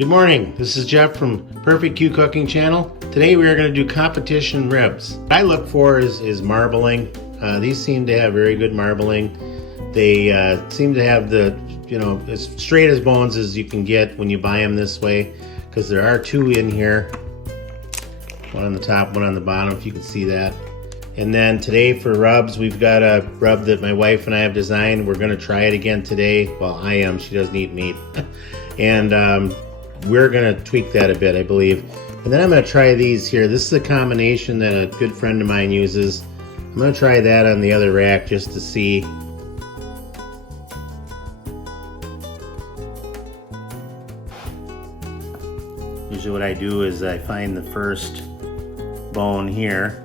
Good morning, this is Jeff from BBQ Cooking Channel. Today we are going to do competition ribs. What I look for is marbling. These seem to have very good marbling. They seem to have the, as straight as bones as you can get when you buy them this way, because there are two in here. One on the top, one on the bottom, if you can see that. And then today for rubs, we've got a rub that my wife and I have designed. We're going to try it again today. Well, I am. She doesn't eat meat. And we're going to tweak that a bit, I believe. And then I'm going to try these here. This is a combination that a good friend of mine uses. I'm going to try that on the other rack just to see. Usually what I do is I find the first bone here.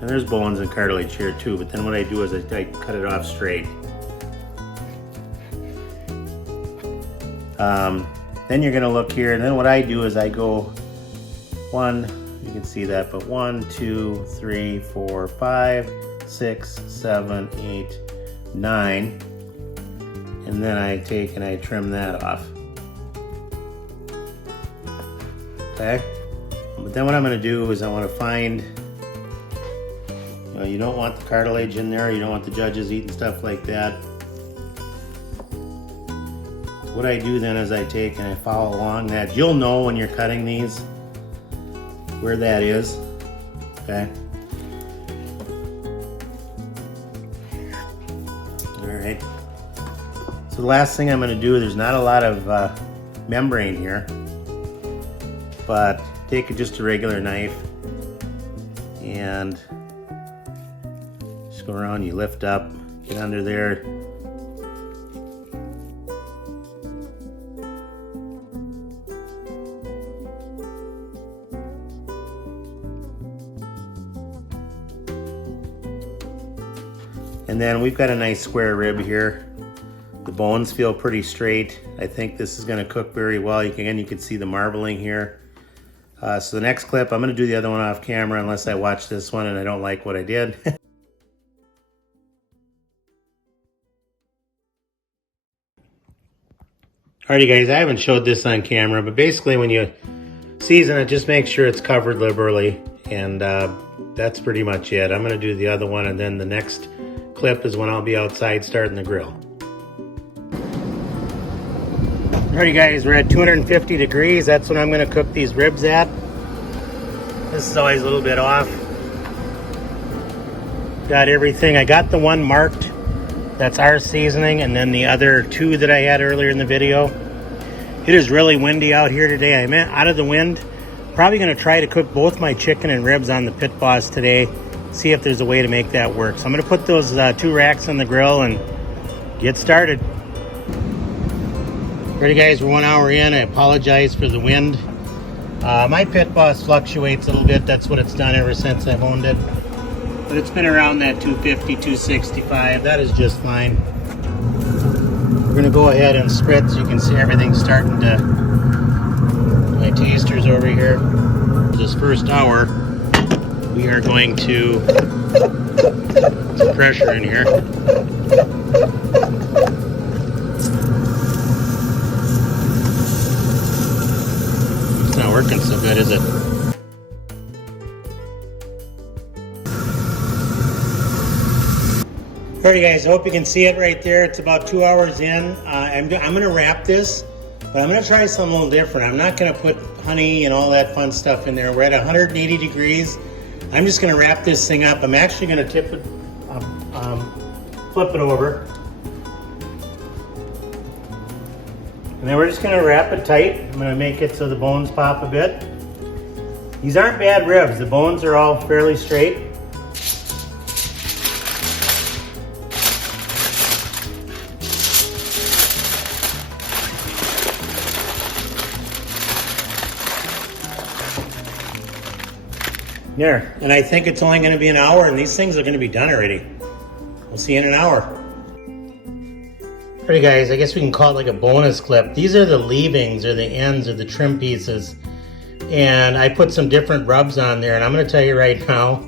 And there's bones and cartilage here too, but then what I do is I cut it off straight. Then you're gonna look here, and then what I do is I go you can see that, but 1, 2, 3, 4, 5, 6, 7, 8, 9. And then I take and I trim that off. Okay? But then what I'm gonna do is I wanna find, you don't want the cartilage in there, you don't want the judges eating stuff like that. What I do then is I take and I follow along that. You'll know when you're cutting these where that is, okay? All right. So the last thing I'm gonna do, there's not a lot of membrane here, but take just a regular knife and just go around, you lift up, get under there. And then we've got a nice square rib here. The bones feel pretty straight. I think this is gonna cook very well. You can see the marbling here. So the next clip, I'm gonna do the other one off camera unless I watch this one and I don't like what I did. Alrighty guys, I haven't showed this on camera, but basically when you season it, just make sure it's covered liberally, and that's pretty much it. I'm gonna do the other one, and then the next clip is when I'll be outside starting the grill. Alrighty guys, we're at 250 degrees. That's what I'm gonna cook these ribs at. This is always a little bit off. Got everything. I got the one marked. That's our seasoning, and then the other two that I had earlier in the video. It is really windy out here today. I'm out of the wind. Probably gonna try to cook both my chicken and ribs on the Pit Boss today. See if there's a way to make that work. So I'm gonna put those two racks on the grill and get started. Ready guys, we're 1 hour in. I apologize for the wind. My Pit Boss fluctuates a little bit. That's what it's done ever since I've owned it. But it's been around that 250, 265. That is just fine. We're gonna go ahead and spritz. You can see everything starting to, my tasters over here. For this first hour, we are going to put pressure in here. It's not working so good, is it? Alrighty guys, I hope you can see it right there. It's about 2 hours in. I'm gonna wrap this, but I'm gonna try something a little different. I'm not gonna put honey and all that fun stuff in there. We're at 180 degrees. I'm just gonna wrap this thing up. I'm actually gonna tip it, flip it over. And then we're just gonna wrap it tight. I'm gonna make it so the bones pop a bit. These aren't bad ribs. The bones are all fairly straight. There, and I think it's only gonna be an hour, and these things are gonna be done already. We'll see you in an hour. Alright guys, I guess we can call it like a bonus clip. These are the leavings, or the ends, or the trim pieces. And I put some different rubs on there, and I'm gonna tell you right now,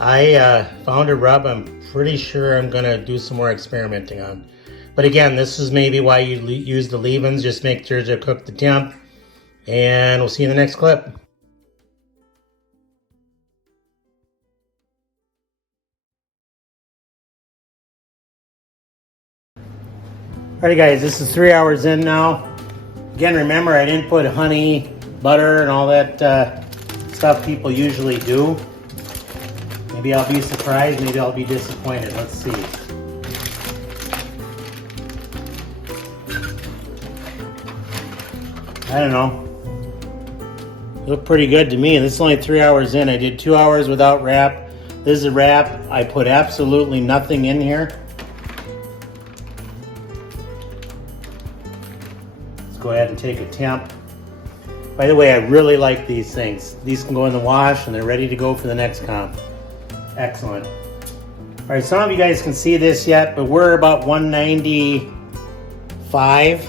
I found a rub I'm pretty sure I'm gonna do some more experimenting on. But again, this is maybe why you use the leave-ins. Just make sure to cook the temp and we'll see you in the next clip. Alrighty guys, this is 3 hours in now. Again, remember I didn't put honey, butter, and all that stuff people usually do. Maybe I'll be surprised, maybe I'll be disappointed. Let's see. I don't know. Look pretty good to me. This is only 3 hours in. I did 2 hours without wrap. This is a wrap. I put absolutely nothing in here. Let's go ahead and take a temp. By the way, I really like these things. These can go in the wash and they're ready to go for the next comp. Excellent. All right, some of you guys can see this yet, but we're about 195.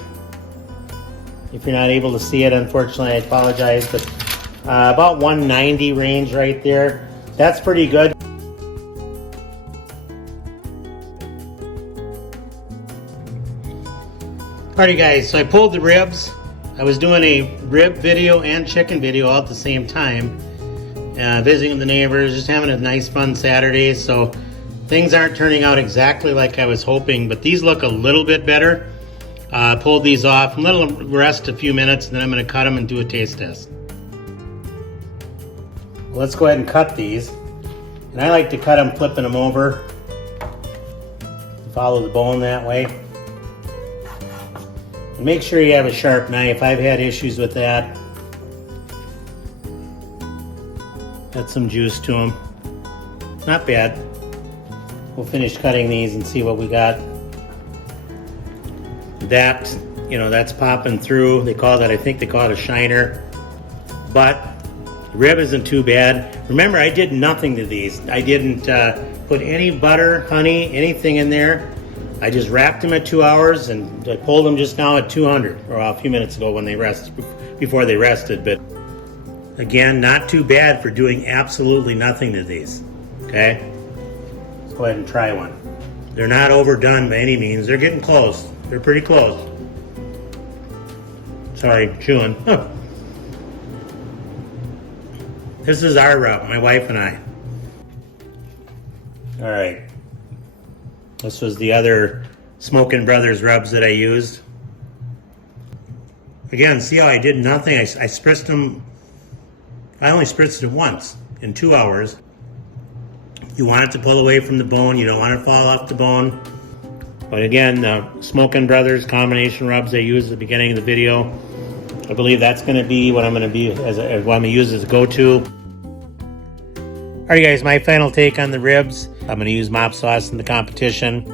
If you're not able to see it, unfortunately, I apologize, but about 190 range right there. That's pretty good. Alrighty guys, so I pulled the ribs. I was doing a rib video and chicken video all at the same time. Visiting the neighbors, just having a nice fun Saturday. So things aren't turning out exactly like I was hoping, but these look a little bit better. Pulled these off, let them rest a few minutes, and then I'm going to cut them and do a taste test. Let's go ahead and cut these. And I like to cut them flipping them over. Follow the bone that way. And make sure you have a sharp knife. I've had issues with that. Got some juice to them. Not bad. We'll finish cutting these and see what we got. That, you know, that's popping through. They call that, I think they call it a shiner. But the rib isn't too bad. Remember, I did nothing to these. I didn't put any butter, honey, anything in there. I just wrapped them at 2 hours, and I pulled them just now at 200, or a few minutes ago when they before they rested. But again, not too bad for doing absolutely nothing to these. Okay, let's go ahead and try one. They're not overdone by any means. They're getting close. They're pretty close. Sorry, chewing. This is our rub, my wife and I. All right. This was the other Smokin' Brothers rubs that I used. Again, see how I did nothing? I spritzed them. I only spritzed it once in 2 hours. You want it to pull away from the bone. You don't want it to fall off the bone. But again, the Smokin' Brothers combination rubs I used at the beginning of the video. I believe that's going to be what I'm going to be what I'm going to use as a go-to. Alright guys, my final take on the ribs. I'm going to use mop sauce in the competition.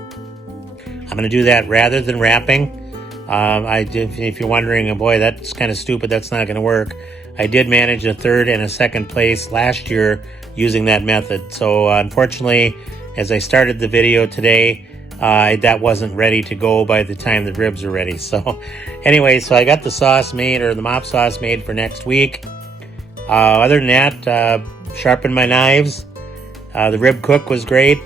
I'm going to do that rather than wrapping. If you're wondering, oh boy, that's kind of stupid, that's not going to work. I did manage a third and a second place last year using that method. So unfortunately, as I started the video today, that wasn't ready to go by the time the ribs are ready. So anyway, so I got the sauce made, or the mop sauce made for next week. Other than that, sharpened my knives. The rib cook was great.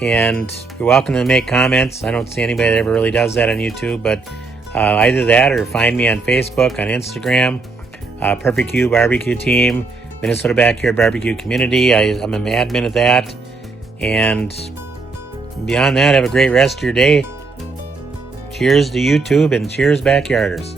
And you're welcome to make comments. I don't see anybody that ever really does that on YouTube, but either that or find me on Facebook, on Instagram, Purrfect Barbecue Team, Minnesota Backyard Barbecue Community. I'm an admin of that. And beyond that, have a great rest of your day. Cheers to YouTube and cheers, backyarders.